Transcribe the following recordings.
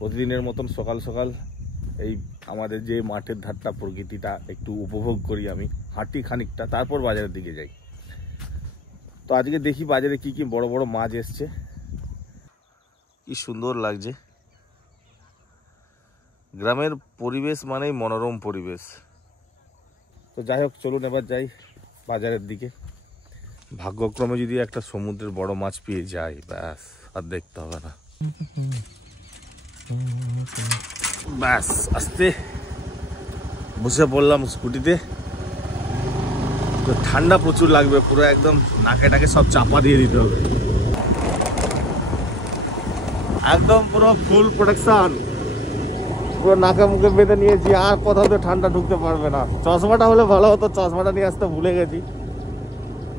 প্রতিদিনের মতন সকাল সকাল এই আমাদের যে মাঠের ধারটা প্রকৃতিটা একটু উপভোগ করি আমি, হাঁটি খানিকটা, তারপর বাজারের দিকে যাই। তো আজকে দেখি বাজারে কি কি বড় বড় মাছ এসছে। কি সুন্দর লাগছে, গ্রামের পরিবেশ মানেই মনোরম পরিবেশ। তো যাই হোক, চলুন এবার যাই বাজারের দিকে। ভাগ্যক্রমে যদি একটা সমুদ্রের বড় মাছ পেয়ে যাই, ব্যাস আর দেখতে হবে না। ব্যাস আস্তে বসে পড়লাম স্কুটিতে। তো ঠান্ডা প্রচুর লাগবে, পুরো একদম নাকে টাকে সব চাপা দিয়ে দিতে হবে, একদম পুরো ফুল প্রোটেকশন, পুরো নাকে মুখে বেঁধে নিয়েছি। আর কোথাও তো ঠান্ডা ঢুকতে পারবে না। চশমাটা হলে ভালো হতো, চশমাটা নিয়ে আসতে ভুলে গেছি।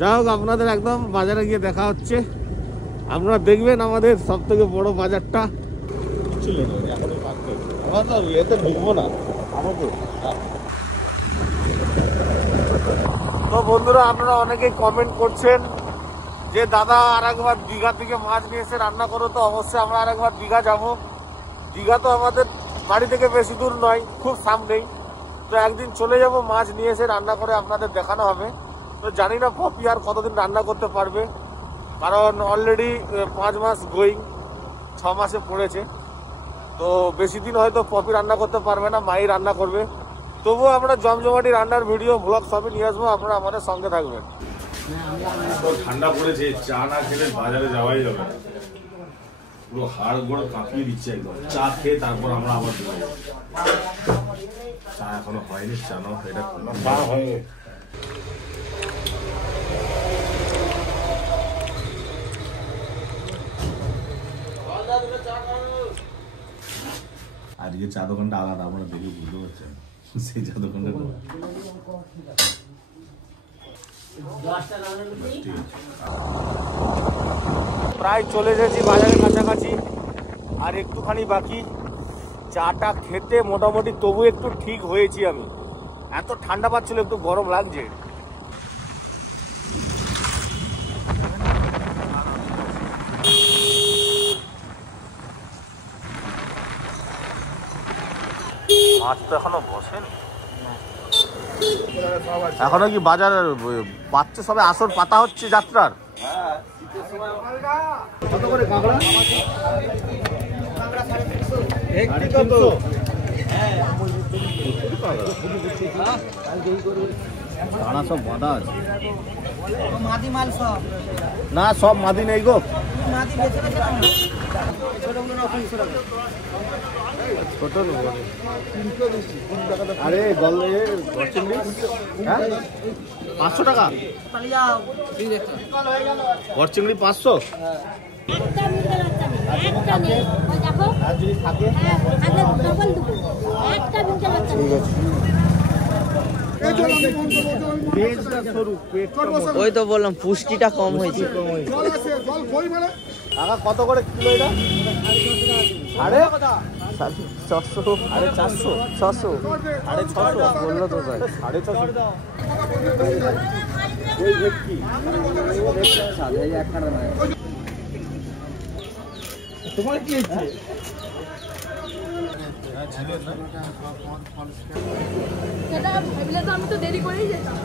যাই হোক, আপনাদের একদম বাজারে গিয়ে দেখা হচ্ছে। আপনারা দেখবেন আমাদের সব থেকে বড় বাজারটা। ঢুকবো না আমাকে। তো বন্ধুরা, আপনারা অনেকেই কমেন্ট করছেন যে দাদা আর একবার দীঘা থেকে মাছ নিয়ে এসে রান্না করো। তো অবশ্যই আমরা আর একবার দীঘা যাবো। দীঘা তো আমাদের বাড়ি থেকে বেশি দূর নয়, খুব সামনেই। তো একদিন চলে যাব, মাছ নিয়ে এসে রান্না করে আপনাদের দেখানো হবে। তো জানি না পপি আর কতদিন রান্না করতে পারবে, কারণ অলরেডি 5 মাস গোয়িং, 6 মাসে পড়েছে। তো বেশি দিন হয়তো পপি রান্না করতে পারবে না, মাই রান্না করবে। তবুও আমরা জমজমাটি রান্নার ভিডিও ব্লগ সবই নিয়ে আসবো, আপনারা আমাদের সঙ্গে থাকবেন। ঠান্ডা পড়েছে, চা না খেলে বাজারে যাওয়াই যাবে না, পুরো হাড় গোড় কাঁপিয়ে দিচ্ছে একদম। চা খেয়ে তারপর আমরা আবার চা এখনো হয়নি, চা নাও, এটা চা হয়ে আজকে চা দোকানটা আলাদা, আমরা দেখে বুঝতে পারছেন সেই চা দোকানটা। প্রায় চলে এসেছি বাজারের কাছাকাছি, আর একটুখানি বাকি। চাটা খেতে মোটামুটি তবু একটু ঠিক হয়েছি আমি। এত ঠান্ডা পাচ্ছিল, একটু গরম লাগছে। মাছ তো এখনো বসেনি, এখনো কি বাজার পাচ্ছে, সবে আসর পাতা হচ্ছে যাত্রার। কত করে কাঁকড়া? দানা সব বাঁধা আছে না, সব মাদি নেই গো। আরে চিংড়ি 500 টাকা, ঘর চিংড়ি 500। ওই তো বললাম পুষ্টিটা কম হয়েছে। কত করে কিলো এটা? 450, 400, 600, 650 বললো তো ভাই, 650। তোমার কি হচ্ছে? আমি তো দেরি করেই যেতাম।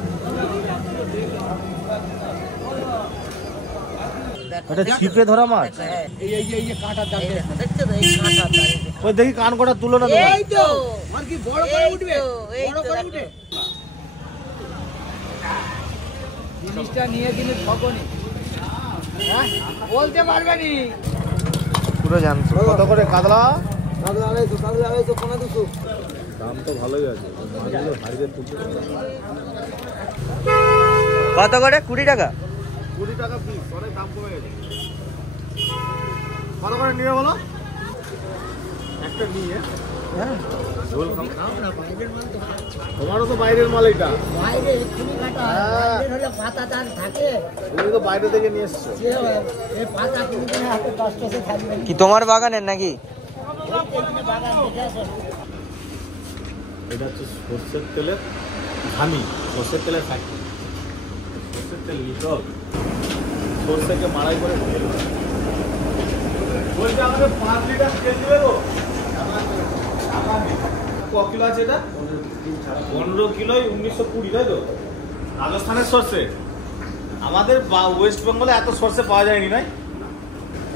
এটা ছিপে ধরা মাছ। ওই দেখি কান কটা তুলো না। জিনিসটা নিয়ে দিলে ঠকনি, বলতে পারবে নি পুরো জানছো। কত করে কাতলা? দাম তো ভালোই আছে। কত করে? 20 টাকা। 20 টাকা পিস, অনেক দাম কমে গেছে। কত করে নিয়ে বলো? একটা নিয়ে তোমারও তো বাইরের মাল, এটা তুমি তো বাইরে থেকে নিয়ে এসছো। কি তোমার বাগানের নাকি? এটা হচ্ছে সর্ষের তেলের ঘানি, সর্ষের তেলের ফ্যাক্টরি। সর্ষের তেল লিটল, সর্ষেকে মাড়াই করে তেল। বলছে আমাদের 5 লিটার তেল দিবে তো। ক কিলো আছে এটা? 15 কিলোই 1920, তাই তো? রাজস্থানের সরষে। আমাদের ওয়েস্ট বেঙ্গলে এত সরষে পাওয়া যায়নি, নাই?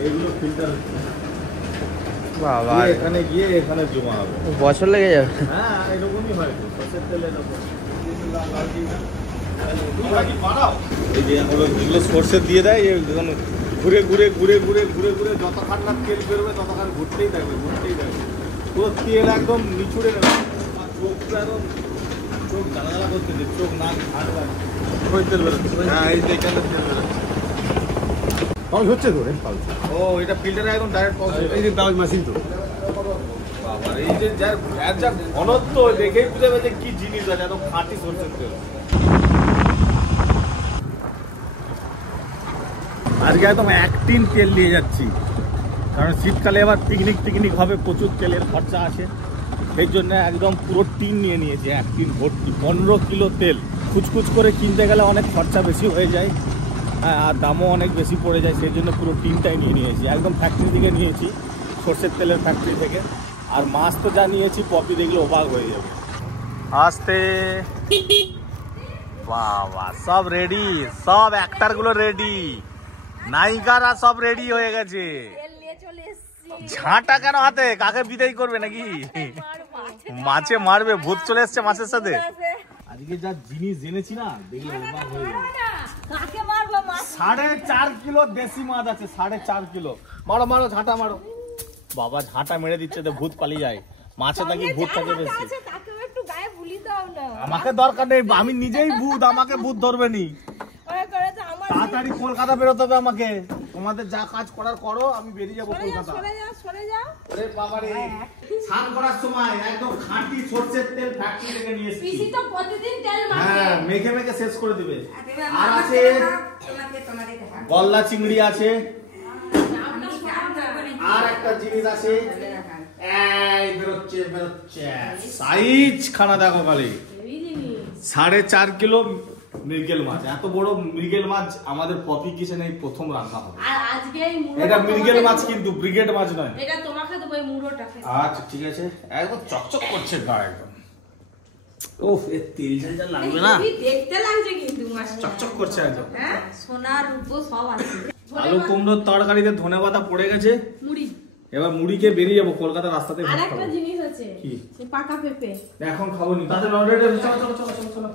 এইগুলো ফিল্টার বাবা, এখানে গিয়ে এখানে জমা হবে, বছর লেগে যাবে। হ্যাঁ এরকমই হয় তো, সরষের তেলের এরকম। এই যে এগুলো সরষে দিয়ে দেয়, ঘুরে ঘুরে ঘুরে ঘুরে ঘুরে ঘুরে যতক্ষণ না তেল বেরোবে ততক্ষণ ঘুরতেই থাকবে, ঘুরতেই থাকবে। পুরো তেল একদম নিচুড়ে নেবে, চোখটা একদম চোখ জ্বালা করতে, চোখ নাক ঘাট তেল বেরোচ্ছে। হ্যাঁ এই যে এখানে তেল বেরোচ্ছে, পাউচ হচ্ছে তো, ও এটা ফিল্টারে একদম ডাইরেক্ট পাউচ, এই যে পাউচ মেশিন তো। বাবা এই যে যা ঘনত্ব দেখেই বুঝে যাবে যে কি জিনিস আছে, একদম খাঁটি সরষের তেল। আজকে একদম 1 টিন তেল নিয়ে যাচ্ছি, কারণ শীতকালে এবার পিকনিক হবে, প্রচুর তেলের খরচা আছে, সেই জন্য একদম পুরো টিন নিয়ে নিয়েছি, 1 টিন ভর্তি 15 কিলো তেল। কুচকুচ করে কিনতে গেলে অনেক খরচা বেশি হয়ে যায়, হ্যাঁ, আর দামও অনেক বেশি পড়ে যায়, সেই জন্য পুরো টিনটাই নিয়ে নিয়েছি। একদম ফ্যাক্টরি থেকে নিয়েছি, সর্ষের তেলের ফ্যাক্টরি থেকে। আর মাছ তো যা নিয়েছি, পপি দেখলে অবাক হয়ে যাবে। আস্তে বাবা, সব রেডি, সব অ্যাক্টরগুলো রেডি, নায়িকারা সব রেডি হয়ে গেছে। ঝাঁটা কেন হাতে? কাকে বিদায় করবে নাকি? মাছে মারবে, ভূত চলে এসছে মাছের সাথে। আজকে যা জিনিস জেনেছি না, দেখলে অবাক হয়ে যাবে। 4.5 কিলো দেশি মাছ আছে, 4.5 কিলো। মারো মারো, ঝাঁটা মারো। বাবা ঝাঁটা মেরে দিচ্ছে তো ভূত পালিয়ে যায়, মাছে নাকি ভূত থাকে বেশি। আমাকে দরকার নেই, আমি নিজেই ভূত, আমাকে ভূত ধরবে নি। তাড়াতাড়ি কলকাতা বেরোতে হবে আমাকে, তোমাদের যা কাজ করার করো, আমি বেরিয়ে যাবো কলকাতা। আরে বাবা রে, স্নান করার সময় একদম খাঁটি সরষের তেল ফ্যাক্টরি থেকে নিয়ে এসেছি। পিসি তো প্রতিদিন তেল মাখে, হ্যাঁ মেখে মেখে শেষ করে দিবে। আর আছে গলদা চিংড়ি আছে, আর একটা জিনিস আছে, এই বেরোচ্ছে সাইজ খানা দেখো খালি। 4.5 কিলো মৃগেল মাছ, এত বড় মৃগেল মাছ আমাদের পপি কিচেনে প্রথম রান্না হবে। আর আজকে এই মুড়ো, এটা মৃগেল মাছ কিন্তু ব্রিগেড মাছ নয়, এটা তোমাকে দেব, এই মুড়োটা। আচ্ছা ঠিক আছে, একদম চকচক করছে গা একদম। ওফ, এ তেল ঝাল লাগবে না, দেখতে লাগছে কিন্তু মাছ চকচক করছে একদম, হ্যাঁ সোনার রূপো সব আছে। আলু কুমড়োর তরকারিতে ধনেপাতা পড়ে গেছে, মুড়ি। এবার মুড়িকে বেরিয়ে যাবো, কলকাতা রাস্তাতে। আর একটা জিনিস আছে, কি? সেই পাকা পেঁপে এখন খাবো নি, তাতে অলরেডি। চলো চলো চলো চলো চলো,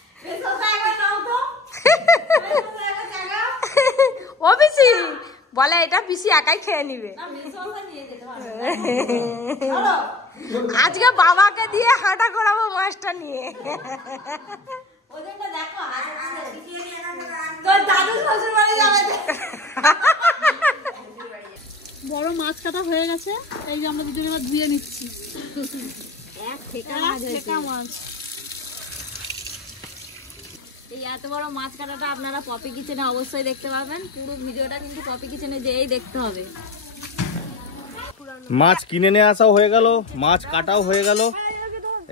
ও পিসি বলে এটা পিসি একাই খেয়ে নিবে। আজকে বাবাকে দিয়ে হাঁটা করাবো মাছটা নিয়ে। বড় মাছ কাটা হয়ে গেছে, এই যে আমরা দুজনে এবার ধুয়ে নিচ্ছি। মাছ, এই এত বড় মাছ কাটাটা আপনারা পপি কিচেনে অবশ্যই দেখতে পাবেন, পুরো ভিডিওটা কিন্তু পপি কিচেনে যেয়েই দেখতে হবে। মাছ কিনে নিয়ে আসাও হয়ে গেল, মাছ কাটাও হয়ে গেল,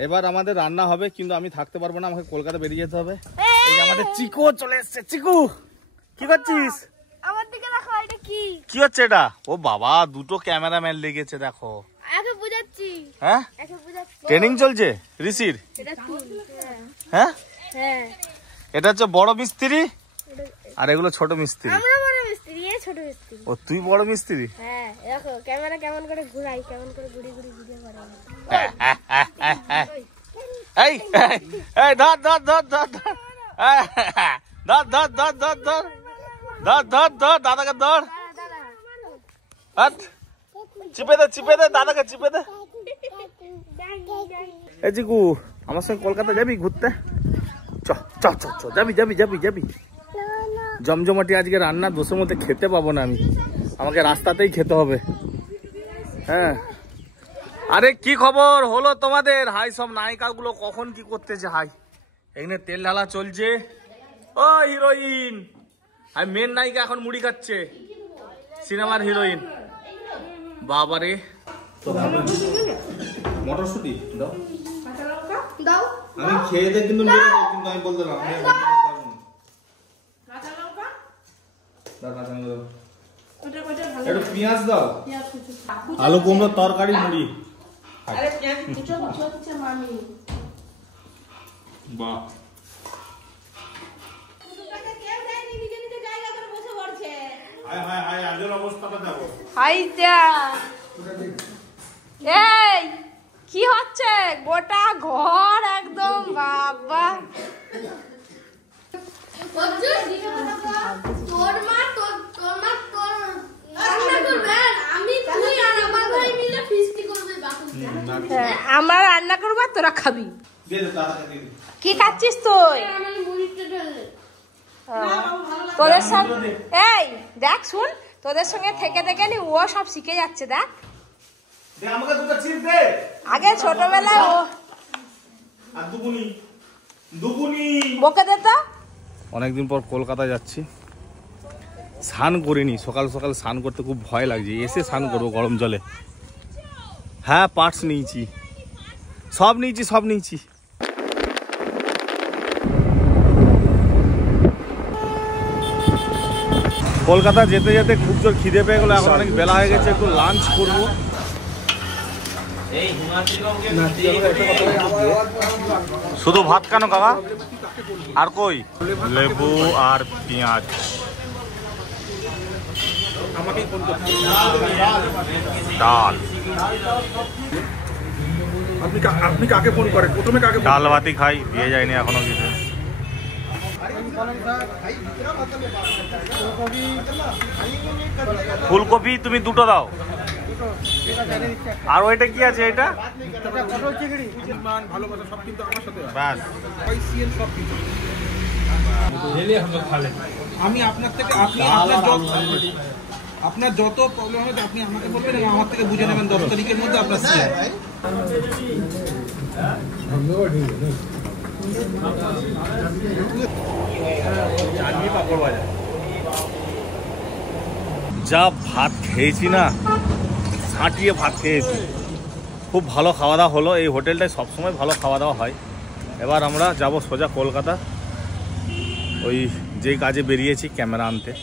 এবার আমাদের রান্না হবে, কিন্তু আমি থাকতে পারবো না, আমাকে কলকাতা বেরিয়ে যেতে হবে। এই যে আমাদের চিকু চলে এসছে। চিকু কি করছিস? আমার দিকে দেখো, এটা কি কি হচ্ছে এটা? ও বাবা, দুটো ক্যামেরাম্যান লেগেছে দেখো। আগে বুঝাচ্ছি, হ্যাঁ আগে বুঝাচ্ছি, ট্রেনিং চলছে ঋষির। এটা তুল, হ্যাঁ হ্যাঁ এটা হচ্ছে বড় মিস্ত্রি, আর এগুলো ছোট মিস্ত্রি। আমরা বড় মিস্ত্রি, এ ছোট মিস্ত্রি। ও তুই বড় মিস্ত্রি? হ্যাঁ দেখো ক্যামেরা কেমন করে ঘুরাই, কেমন করে ঘুরি ঘুরি ভিডিও করে। এই এই ধর ধর ধর ধর ধর ধর ধর ধর ধর ধর ধর ধর ধর দাদাকে ধর, চিপে দে চিপে দে, দাদাকে চিপে দে। এই চিকু, আমার সঙ্গে কলকাতা যাবি ঘুরতে? চ চ চ চ, যাবি যাবি যাবি যাবি। জমজমাটি আজকে রান্না, দোষের মধ্যে খেতে পাবো না আমি, আমাকে রাস্তাতেই খেতে হবে। হ্যাঁ, আরে কি খবর হলো তোমাদের? হাই সব নায়িকা গুলো কখন কি করতেছে? হাই, এখানে তেল ঢালা চলছে। ও হিরোইন, আর মেন নায়িকা এখন মুড়ি খাচ্ছে, সিনেমার হিরোইন। বাবারে, মটরশুটি দাও দাও, আমি খেয়ে দে, কিন্তু আমি বলতে না, একটু পেঁয়াজ দাও। আলু কুমড়োর তরকারি মুড়ি, বাহ, এই কি হচ্ছে গোটা ঘর একদম বাবা আমার রান্না করবো আর তোরা খাবি কি খাচ্ছিস তুই তোদের সঙ্গে এই দেখ শুন তোদের সঙ্গে থেকে থেকে নি ও সব শিখে যাচ্ছে দেখ আমাকে দুটো চিপস দে। আগে ছোটবেলায় ও আর দুগুনি বকে দে তো অনেকদিন পর কলকাতা যাচ্ছি, স্নান করিনি, সকাল সকাল স্নান করতে খুব ভয় লাগছে, এসে স্নান করবো গরম জলে। হ্যাঁ পার্টস নিয়েছি, সব নিয়েছি। কলকাতা যেতে যেতে খুব জোর খিদে পেয়ে গেলো, এখন অনেক বেলা হয়ে গেছে, একটু লাঞ্চ করবো। শুধু ভাত কেন কাকা? আর কই? লেবু আর পেঁয়াজ। ডাল। আপনি কাকে ফোন করেন? প্রথমে কাকে? ডাল ভাতই খাই, দিয়ে যায়নি এখনো কিছু। ফুলকপি তুমি দুটো দাও। আর ওইটা কি আছে? এটা ভালোবাসা সব কিন্তু আমার সাথে ব্যাস। সব কিছু আমি আপনার থেকে আপনার যত প্রবলেম হবে আপনি আমাকে বলবেন এবং আমার থেকে বুঝে নেবেন 10 তারিখের মধ্যে আপনার সিএন। যা ভাত খেয়েছি না, ছাঁটিয়ে ভাত খেয়েছি, খুব ভালো খাওয়া দাওয়া হলো। এই হোটেলটায় সবসময় ভালো খাওয়া দাওয়া হয়। এবার আমরা যাব সোজা কলকাতা, ওই যে কাজে বেরিয়েছি ক্যামেরা আনতে।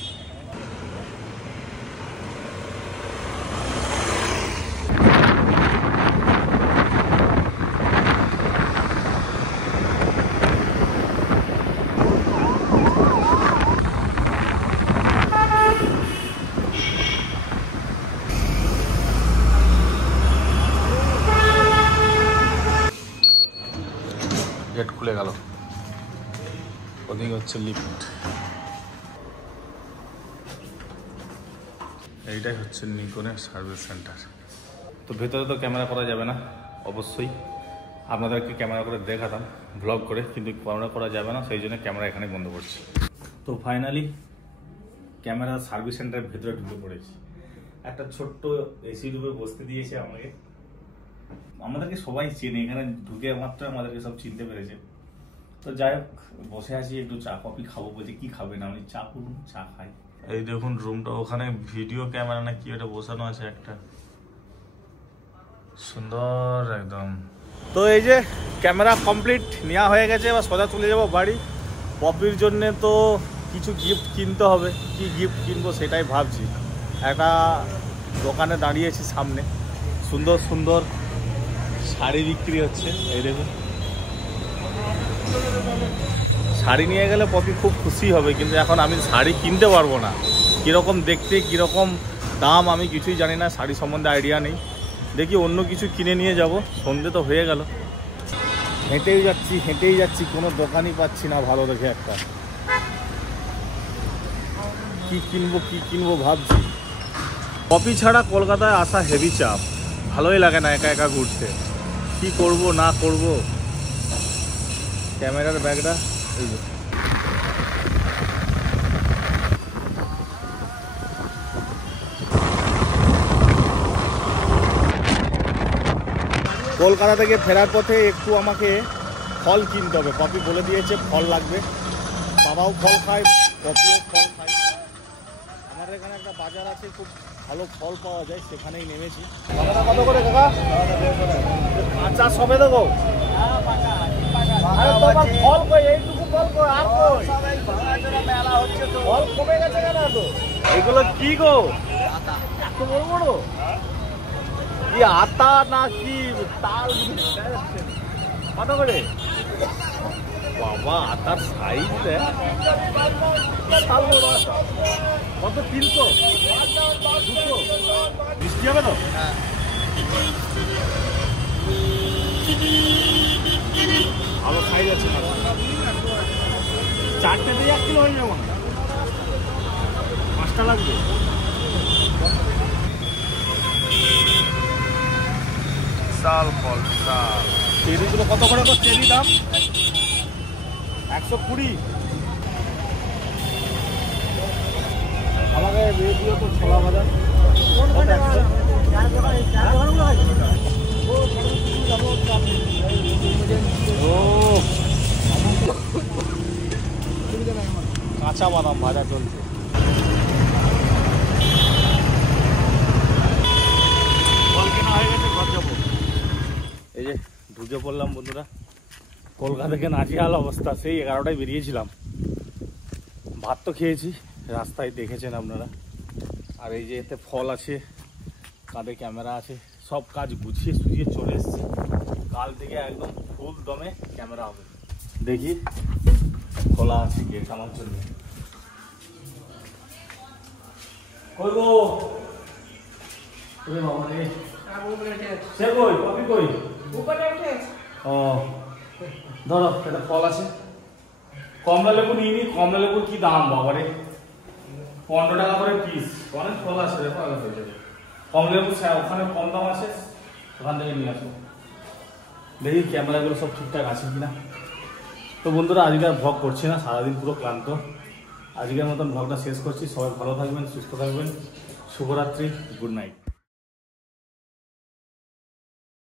গেট খুলে গেল, ওদিকে হচ্ছে লিফট। এইটাই হচ্ছে নিকনের সার্ভিস সেন্টার। তো ভেতরে তো ক্যামেরা করা যাবে না, অবশ্যই আপনাদেরকে ক্যামেরা করে দেখাতাম ব্লগ করে, কিন্তু ক্যামেরা করা যাবে না, সেই জন্য ক্যামেরা এখানে বন্ধ করছি। তো ফাইনালি ক্যামেরা সার্ভিস সেন্টারের ভেতরে ঢুকে পড়েছি। একটা ছোট্ট এসি রুমে বসতে দিয়েছে আমাকে। আমাদেরকে সবাই চেনে, এখানে ঢুকে মাত্র আমাদেরকে সব চিনতে পেরেছে। তো যাই হোক, বসে আছি, একটু চা কফি খাবো। বলছে কি খাবেন? আমি চা করুন, চা খাই। এই দেখুন রুমটা, ওখানে ভিডিও ক্যামেরা না কি ওটা বসানো আছে একটা, সুন্দর একদম। তো এই যে ক্যামেরা কমপ্লিট নেওয়া হয়ে গেছে, এবার সোজা চলে যাবো বাড়ি। পপির জন্যে তো কিছু গিফট কিনতে হবে, কি গিফট কিনবো সেটাই ভাবছি। একটা দোকানে দাঁড়িয়েছি সামনে, সুন্দর সুন্দর শাড়ি বিক্রি হচ্ছে। এই দেখুন, শাড়ি নিয়ে গেলে পপি খুব খুশি হবে, কিন্তু এখন আমি শাড়ি কিনতে পারবো না। কীরকম দেখতে, কীরকম দাম আমি কিছুই জানি না, শাড়ি সম্বন্ধে আইডিয়া নেই। দেখি অন্য কিছু কিনে নিয়ে যাব। সন্ধে তো হয়ে গেল, হেঁটেই যাচ্ছি, কোনো দোকানই পাচ্ছি না ভালো দেখে একটা। কি কিনবো ভাবছি। পপি ছাড়া কলকাতায় আসা হেভি চাপ, ভালোই লাগে না একা একা ঘুরতে। কি করব না করব। ক্যামেরার ব্যাগটা এই যে, কলকাতা থেকে ফেরার পথে একটু আমাকে ফল কিনতে হবে। পপি বলে দিয়েছে ফল লাগবে, বাবাও ফল খায়, পপিও ফল খায়। আমাদের এখানে একটা বাজার আছে, খুব ভালো ফল পাওয়া যায়, সেখানেই নেমেছি। কত করে কাকা? কাঁচা সবে দেবো? ফল কই? এইটুকু ফল কই? আর কই? ফল কমে গেছে কেন? তো এগুলো কি গো, এত বড় বড়? কি আতা না কি তাল কত করে? বাবা আতার সাইজ বিশাল বড় আতা। কত 300 200 মিষ্টি হবে তো? ভালো সাইজ আছে না? 4টে দিয়ে 1 কিলো হয়ে যাবো না? 5টা লাগবে। বিশাল ফল বিশাল। চেরিগুলো কত করে চেরি দাম? 120। আমাকে দিয়ে দিও তো ছোলা বাজার। কাঁচা বাদাম ভাজা চলছে। ফল কেনা হয়ে গেছে, ঘর যাবো। এই যে ঢুকে পড়লাম বন্ধুরা। কলকাতা থেকে নাজেহাল অবস্থা, সেই 11টায় বেরিয়েছিলাম। ভাত তো খেয়েছি, রাস্তায় দেখেছেন আপনারা। আর এই যে এতে ফল আছে, কাঁধে ক্যামেরা আছে, সব কাজ গুছিয়ে সুজিয়ে চলে এসছে। কাল থেকে একদম ফুল দমে ক্যামেরা হবে। দেখি খোলা আছে গেট আমার জন্য। কই গো? ওরে বাবা রে, সে কই? কপি কই? ও ধরো, এটা ফল আছে। কমলা লেবু নিয়ে নি। কমলা লেবুর কি দাম বাবারে, 15 টাকা করে পিস। অনেক ফল আছে, দেখো আগে হয়ে যাবে। কমলা লেবু ওখানে কম দাম আছে, ওখান থেকে নিয়ে আসো। দেখি ক্যামেরাগুলো সব ঠিকঠাক আছে কিনা। তো বন্ধুরা আজকে আর ভ্লগ করছি না, সারাদিন পুরো ক্লান্ত। আজকের মতন ভ্লগটা শেষ করছি। সবাই ভালো থাকবেন, সুস্থ থাকবেন। শুভরাত্রি, গুড নাইট।